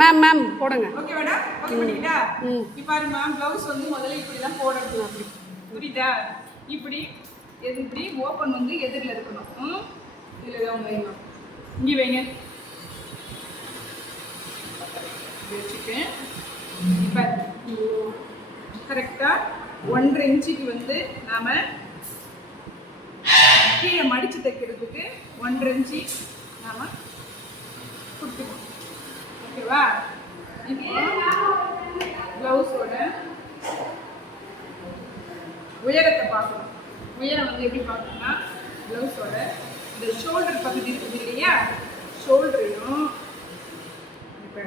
Ma'am போடுங்க. Okay madam, okay பண்ணிட்டா. இப்போ பாருங்க, ப்ளவுஸ் வந்து முதல்ல இப்படி தான் போடணும். அப்படி புரியுதா? இப்படி இப்படி ஓப்பன் வந்து எதிரில் இருக்கணும். இதில் தான் வைங்க, இங்கே வைங்க வச்சுட்டு இப்போ கரெக்டாக 1.5 இன்ச்சுக்கு வந்து நாம் கீழே மடித்து தைக்கிறதுக்கு 1.5 இன்ச்சு நாம் கொடுத்துக்கணும். ஓகேவா? இப்போ ப்ளவுஸோட உயரத்தை பார்க்கணும். உயரம் வந்து எப்படி பார்க்கணும்னா, ப்ளவுஸோட இந்த ஷோல்டர் பகுதி இருக்குது இல்லையா, ஷோல்டரையும் இப்போ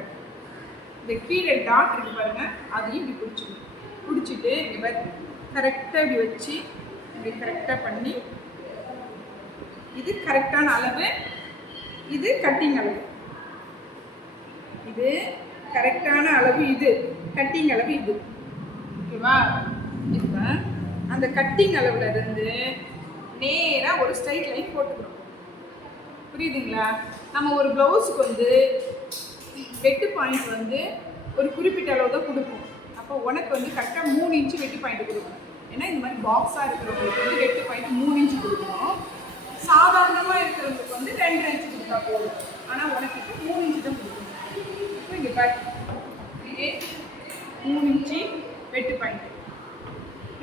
இந்த கீழே டாட் இருக்கு பாருங்க, அதையும் இப்படி பிடிச்சிக்கணும். பிடிச்சிட்டு இங்கே கரெக்டாக இப்படி வச்சு இப்படி கரெக்டாக பண்ணி, இது கரெக்டான அளவு, இது கட்டிங் அளவு. இது கரெக்டான அளவு, இது கட்டிங் அளவு. இது ஓகேவா? இப்போ அந்த கட்டிங் அளவுல இருந்து நேராக ஒரு ஸ்ட்ரைட் லைன் போட்டுக்கிறோம். புரியுதுங்களா? நம்ம ஒரு ப்ளவுஸுக்கு வந்து வெட்டு பாயிண்ட் வந்து ஒரு குறிப்பிட்ட அளவு தான் கொடுப்போம். அப்போ உனக்கு வந்து கரெக்டாக 3 இன்ச்சு வெட்டு பாயிண்ட் கொடுக்கணும். ஏன்னா இந்த மாதிரி பாக்ஸாக இருக்கிறவங்களுக்கு வந்து வெட்டு பாயிண்ட் 3 இன்ச்சு கொடுக்கணும். சாதாரணமாக இருக்கிறவங்களுக்கு வந்து 2.5 இன்ச்சு கொடுத்தா போதும். ஆனால் உனக்கு இப்போ 3 இன்ச்சு தான் கொடுக்கணும். இப்போ இங்கே இதே 3 இன்ச்சு வெட்டு பாயிண்ட்.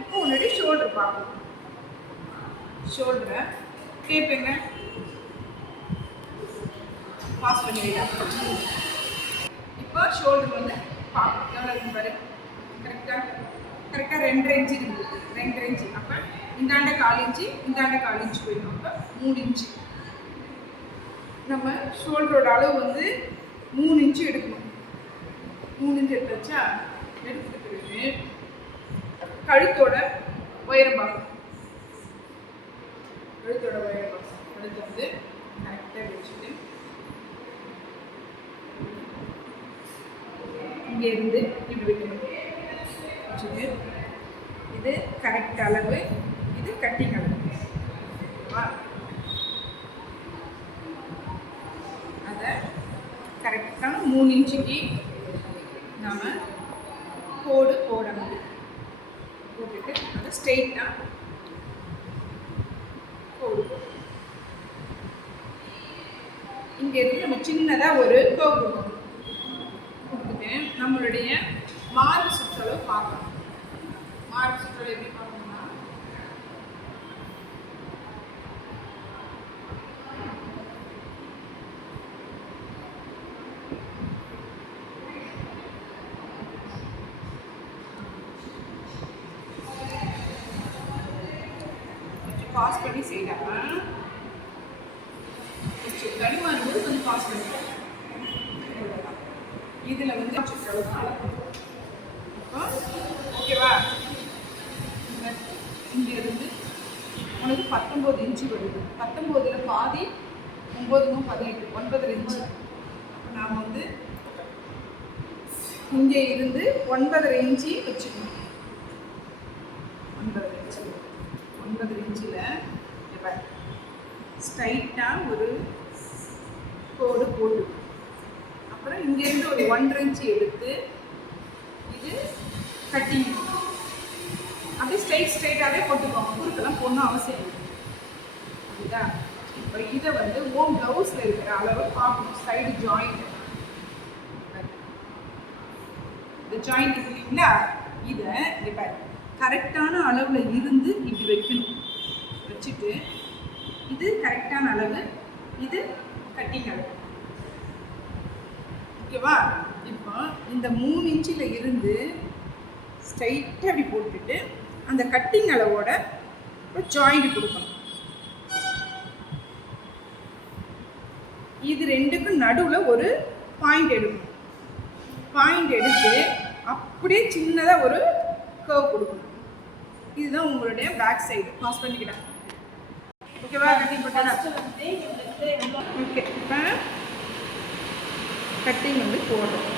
இப்போ உன்னுடைய ஷோல்டர் பார்க்கணும். ஷோல்டரை கேட்பேங்க பாஸ் பண்ணிடலாம். இப்போ ஷோல்டர் வந்து பார்க்கணும் எவ்வளோ இருக்கு பாரு. கரெக்டாக 2.5 இன்ச்சு இருக்குது. 2.5 இன்ச்சு. அப்போ இந்தாண்ட 4 இன்ச்சு, இந்தாண்ட 4 இன்ச்சு போயிடும். அப்போ 3 இன்ச்சு. நம்ம ஷோல்டரோட அளவு வந்து 3 இன்ச்சு எடுக்கணும். 3 இன்ச்சு எடுத்தாச்சா? எடுத்துட்டு பிறகு கழுத்தோட உயரம் பார்க்கணும். கழுத்தோட உயரம் பார்க்கணும். கழுத்தை வந்து கரெக்டாக வச்சுட்டு இங்கே இருந்து இப்படி வைக்கணும். வச்சுட்டு இது கரெக்ட் அளவு, இது கட்டிங் அளவு. அதை கரெக்டாக 3 இன்ச்சுக்கு நாம் கோடு போடணும். போட்டுட்டு அதை ஸ்ட்ரெயிட்டாக கோடு போடணும். இங்கேருந்து நம்ம சின்னதாக ஒரு கர்வ் கொடுக்கணும். கொடுத்துட்டு நம்மளுடைய மார்பு சுற்றளவு பார்க்கணும். மார்பு சுற்றளவு எப்படி பார்க்கணும்னா, கொஞ்சம் பாஸ் பண்ணி செய்யலாமா? கடிமாறும் போது கொஞ்சம் பாஸ் பண்ணிக்கலாம். இதில் வந்து சுற்றளவு அளக்கணும். இப்போ ஓகேவா? இங்கேருந்து உனக்கு 19 இன்ச்சு வருது. 19ல் பாதி 9 18 9.5 இன்ச்சு. அப்போ நாம் வந்து இங்கே இருந்து 9.5 இன்ச்சு வச்சுக்கணும். 9 இன்ச்சு. 9 இன்ச்சில் இப்போ ஸ்ட்ரைட்டாக ஒரு கோடு போட்டு, அப்புறம் இங்கேருந்து ஒரு 1.5 இன்ச்சு எடுத்து இது கட்டிங் அப்படியே ஸ்ட்ரைட்டாகவே போட்டுக்கோங்க. குறுக்கெல்லாம் போடணும் அவசியம் இல்லை. புரியுதா? இப்போ இதை வந்து ஓம் ப்ளவுஸில் இருக்கிற அளவு பார்க்கணும். சைடு ஜாயிண்ட், இந்த ஜாயிண்ட் இருக்கு இல்லைங்களா, இதை இப்போ கரெக்டான அளவில் இருந்து இப்படி வைக்கணும். வச்சுட்டு இது கரெக்டான அளவு, இது கட்டிங் அளவு. ஓகேவா? இப்போ இந்த 3 இன்ச்சில் இருந்து ஸ்ட்ரைட்டாக அப்படி போட்டுட்டு அந்த கட்டிங் அளவோட ஒரு ஜாயிண்ட் கொடுக்கணும். இது ரெண்டுக்கும் நடுவில் ஒரு பாயிண்ட் எடுக்கணும். பாயிண்ட் எடுத்து அப்படியே சின்னதாக ஒரு கர்வ் கொடுக்கணும். இதுதான் உங்களுடைய பேக் சைடு. பாஸ் பண்ணிக்கிட்டேன். ஓகேவா? கட்டிங் போட்டா ஓகே. இப்போ கட்டிங் வந்து போடுறோம்.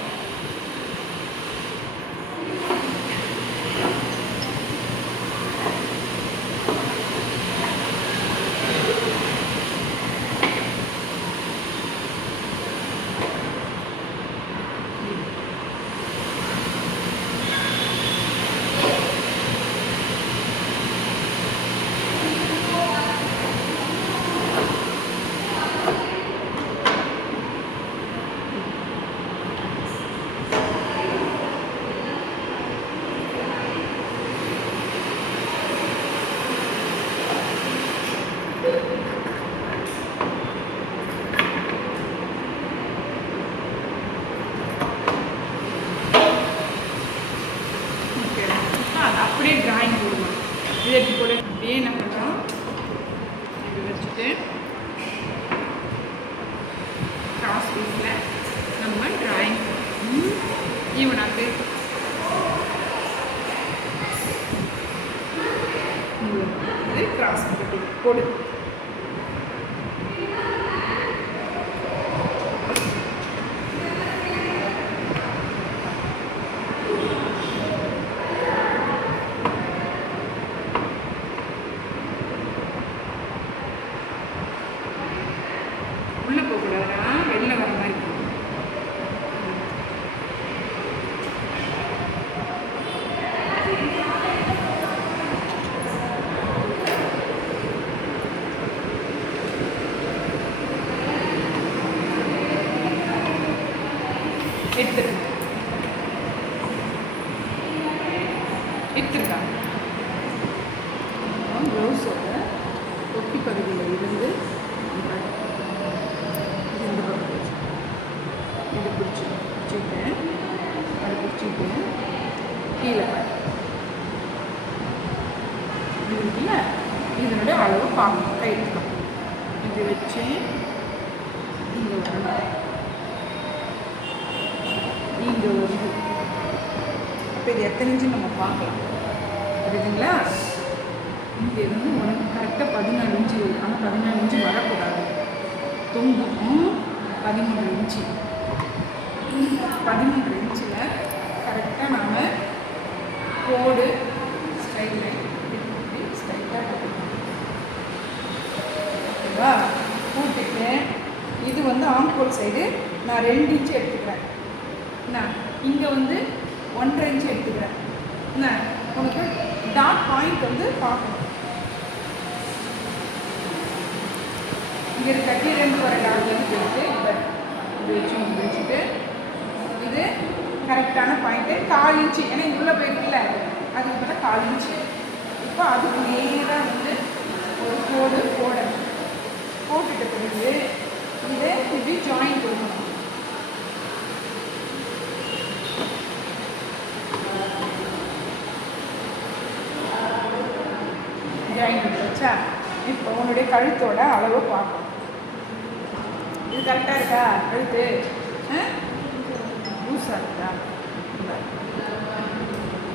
ஈவனாக்கு இது கிராஸ் போடு. உள்ளே போகக்கூடாதுன்னா வெளில வர மாதிரி எடுத்துருக்கா ப்ளவுஸோட ஒட்டி பகுதியில் இருந்து இந்த பக்கம் இது பிடிச்சிட்டேன், அது பிடிச்சிட்டு கீழே இருக்குல்ல, இதனுடைய அளவு பார்க்கணும். கை எடுக்கணும், இது வச்சு இங்கே வரணும், இங்கே வருது. இப்போ இது எத்தனை இன்ச்சு நம்ம பார்க்கலாம், புரியுதுங்களா? இங்கே இருந்து உனக்கு கரெக்டாக 14 இன்ச்சு வருது. ஆனால் 14 இன்ச்சு வரக்கூடாது, தொங்கும். 13 இன்ச்சு 13 இன்ச்சில் கரெக்டாக நாம் கோடு ஸ்டைலில் ஸ்ட்ரைட்டாக போட்டுக்கணும். ஓகேவா? போட்டுட்டு இது வந்து ஆம்கோல் சைடு நான் 2 இன்ச்சு எடுத்துக்கிறேன். என்ன இங்கே வந்து 1.5 இன்ச்சு எடுத்துக்கிறேன். என்ன உனக்கு டாட் பாயிண்ட் வந்து பார்க்கணும். இங்கே இருக்க கீழேருந்து வர டாட்லேருந்து எடுத்து இது வச்சு வச்சுட்டு இது கரெக்டான பாயிண்ட்டு 1/4 இன்ச்சு. ஏன்னா இவ்வளோ போயிருக்குல்ல, அதுக்கு பார்த்தா 1/4 இன்ச்சு. இப்போ அதுக்கு நேராக வந்து ஒரு கோடு போடணும். போட்டுட்ட பிறகு இதை இப்படி ஜாயின் கொடுக்கணும். ஜாயின் பண்ணி வச்சா இப்போ உன்னுடைய கழுத்தோட அளவு பார்க்கணும். இது கரெக்டாக இருக்கா? கழுத்து லூஸாக இருக்கா?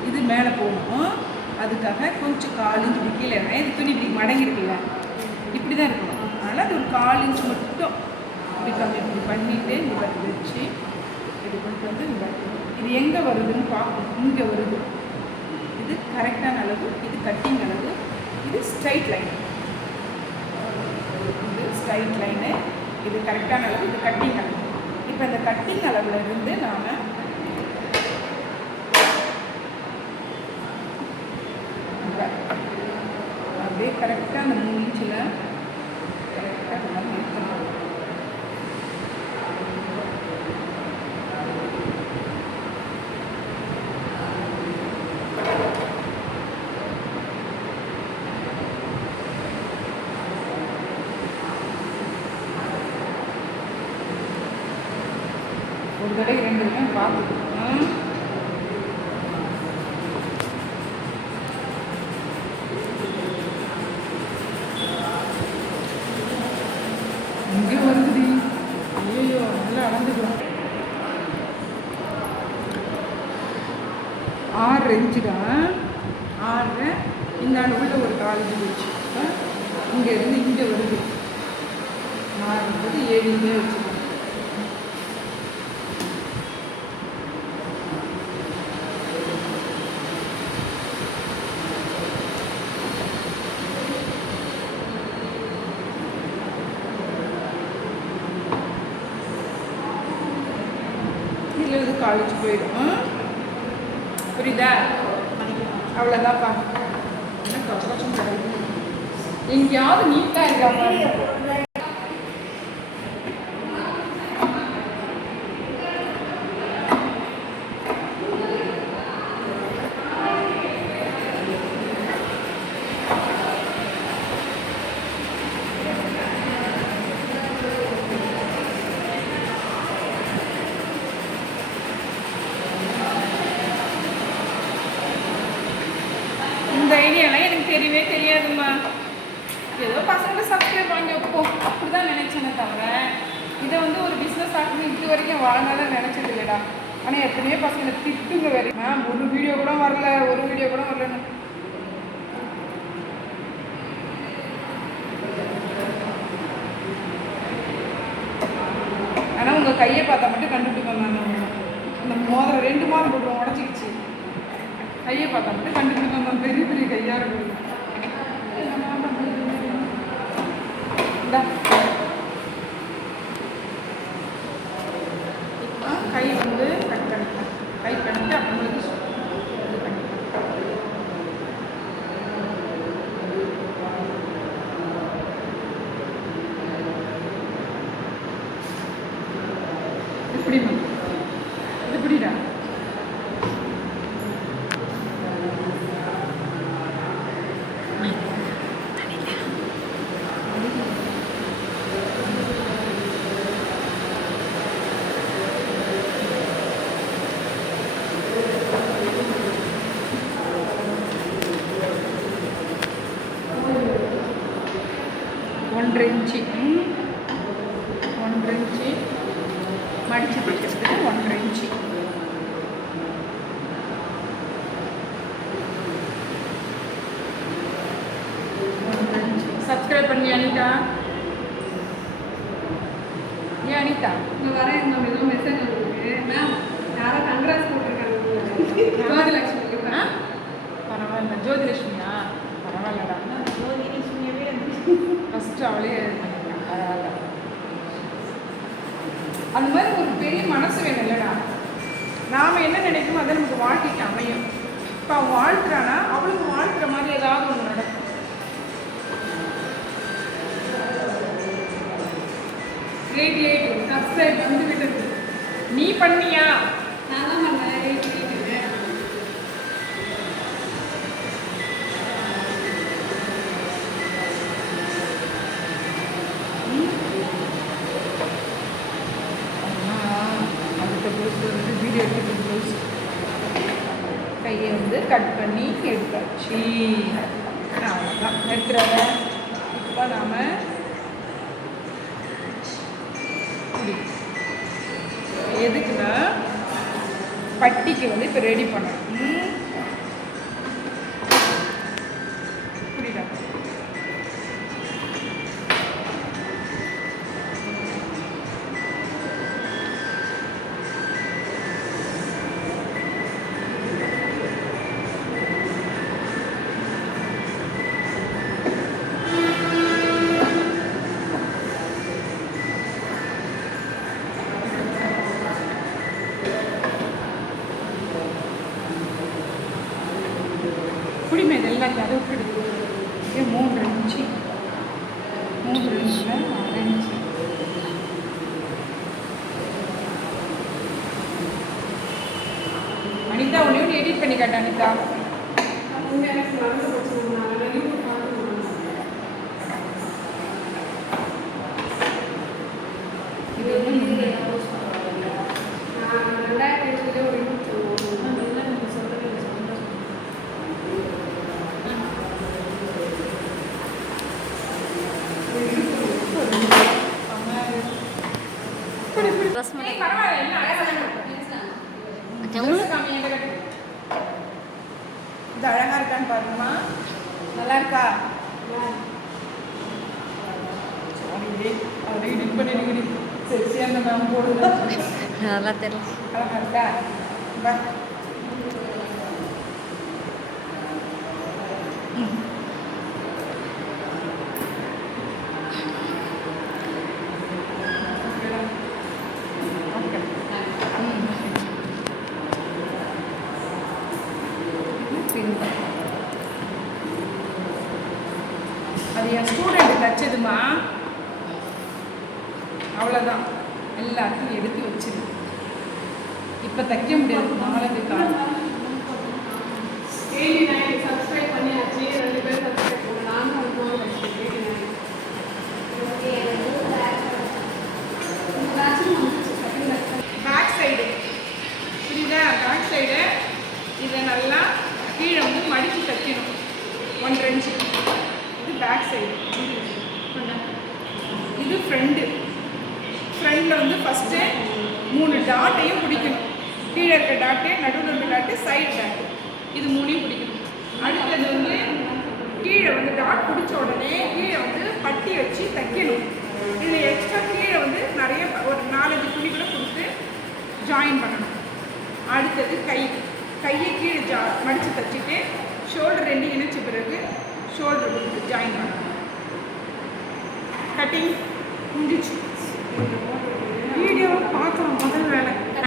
இது மேலே போகணும். அதுக்காக கொஞ்சம் 1/4 இன்ச்சு கீழே. இது துணி இப்படி மடங்கிருக்குல்ல, இப்படி தான் இருக்கணும். அதனால் அது ஒரு 1/4 இன்ச்சு மட்டும் இப்படி கம்மி இப்படி பண்ணிவிட்டு இந்த வச்சு இது கொண்டு வந்து இது எங்கே வருதுன்னு பார்க்கணும். இங்கே வருது. இது கரெக்டான அளவு, இது கட்டிங் அளவு, இது ஸ்ட்ரைட் லைன். இது ஸ்ட்ரைட் லைனு, இது கரெக்டான அளவு, இது கட்டிங் அளவு. இப்போ இந்த கட்டிங் அளவில் இருந்து நாம் அப்படியே கரெக்டாக அந்த 3 இன்ச்சில் கரெக்டாக நம்ம எடுத்துக்கணும். ஒரு தடவை 2 தடவை பார்த்துக்கணும். இங்கே வருது. ஐயோ நல்லா அளந்துக்கிறோம். 6 இன்ச்சு தான். 6 இந்த உள்ள ஒரு 1/4 இன்ச்சு வச்சு இங்கே இருந்து இங்கே வருது. 6 7 இங்கே வச்சுக்கணும். இது காலேஜ் போயிடும். புரியுதா? அவ்வளோதான்ப்பா. என்ன கஷ்டம் கிடையாது. எங்கேயாவது நீட்டாக இருக்கா? இந்த ஐடியாலாம் எனக்கு தெரியவே தெரியாதும்மா. ஏதோ பசங்களை சப்ஸ்கிரைப் வாங்கி வைப்போம் அப்படி தான் நினச்சேனே தவிர இதை வந்து ஒரு பிஸ்னஸ் ஆகணும் இது வரைக்கும் வாழ்நாள் நினச்சது இல்லைடா. ஆனால் எத்தனையோ பசங்க திட்டுங்க வேறு மேம் ஒரு வீடியோ கூட வரலன்னு. ஆனால் உங்கள் கையை பார்த்தா மட்டும் கண்டுபிடிப்பேன் மேம். அந்த மோதிரம் 2 மாதம் போட்டுருவோம், உடச்சிக்கிச்சு. கையை பார்த்தா மட்டும் கண்டுபிடிப்பேன் மேம். பெரிய பெரிய கையாக இருக்கும். இப்போ கை வந்து கட் பண்ணிக்கலாம். கை பண்ணிட்டு அப்புறமேலுக்கு இது பண்ணிக்கலாம். இப்படி மேம், இது இப்படிடா. ஒன்றரை இன்ச்சு மடித்து தைக்கிறதுக்கு 1.5 இன்ச்சு. சப்ஸ்கிரைப் பண்ணி அனிதா. ஏன் அனிதா இங்கே வரேன் மேம், ஏதோ மெசேஜ் வந்துருக்கு மேம். யாரோ கங்க்ராஸ் போட்டிருக்காங்க. ஜோதிலட்சுமி. பரவாயில்ல. ஜோதிலட்சுமியா? பரவாயில்லடா. ஜோதிலட்சுமியவே ஃபஸ்ட்டு அவளே பண்ணிருக்காங்க. பரவாயில்ல. அந்த மாதிரி ஒரு பெரிய மனசு வேணும் இல்லைடா. நாம் என்ன நினைக்கணும் அதை நமக்கு வாழ்க்கைக்கு அமையும். இப்போ அவன் வாழ்த்துறானா அவளுக்கு வாழ்த்துற மாதிரி ஏதாவது ஒன்று நடக்கும். சப்ஸ்கிரைப் வந்து விட்டது. நீ பண்ணியா? நான் தான் பண்ணேன். வீடியோ எடுத்து ப்ளவுஸ் கையை வந்து கட் பண்ணி எடுத்தாச்சு. அவ்வளோதான் எடுத்துறாங்க. இப்போ நாம் எதுக்குன்னா பட்டிக்கு வந்து இப்போ ரெடி பண்ணணும். புரியுதா? குடிமை இதெல்லாம் அதை விட்டுடுது. 3 இன்ச்சு 6 இன்ச்சு. அனிதா ஒன்று எடிட் பண்ணி காட்ட அனிதா. எனக்கு மறந்து போச்சு. நான் யூடியூப் பார்த்து இது வந்து 2000 ஒரு யூடியூப் இது அழகா இருக்கான்னு பாருங்கம்மா. நல்லா இருக்கா? சரி அந்த மேம் போடுங்க. நல்லா தெரியல. அழகா இருக்கா? பா அது என் ஸ்டூடெண்ட் தச்சதுமா. அவ்வளோதான், எல்லாத்தையும் எடுத்து வச்சிரு. இப்போ தைக்க முடியாது, நாளைக்கு காலம். 89 சப்ஸ்கிரைப் பண்ணியாச்சு. 2 பேர் சப்ஸ்கிரைப் பண்ணலாம். நானும் போன் வச்சிருக்கேன். 89 பேக் சைடு புரியுதா? பேக் சைடு இதை நல்லா கீழே வந்து மடித்து தைக்கணும். 1.5 இன்ச்சு. இது பேக் சைடு. இது ஃப்ரண்டில் வந்து ஃபஸ்ட்டு 3 டாட்டையும் பிடிக்கணும். கீழே இருக்க டாட்டு, நடுவில் இருக்க டாட்டு, சைடு டாட்டு, இது மூணையும் பிடிக்கணும். அடுத்தது வந்து கீழே வந்து டாட் பிடிச்ச உடனே கீழே வந்து பட்டி வச்சு தைக்கணும். இதில் எக்ஸ்ட்ரா கீழே வந்து நிறைய ஒரு 4-5 துணி கூட கொடுத்து ஜாயின் பண்ணணும். அடுத்தது கையை கீழே மடித்து தைச்சிட்டு ஷோல்டர் 2 இணைச்ச பிறகு ஷோல்டர் கொடுத்து ஜாயின் பண்ணணும். கட்டிங் முடிச்சு.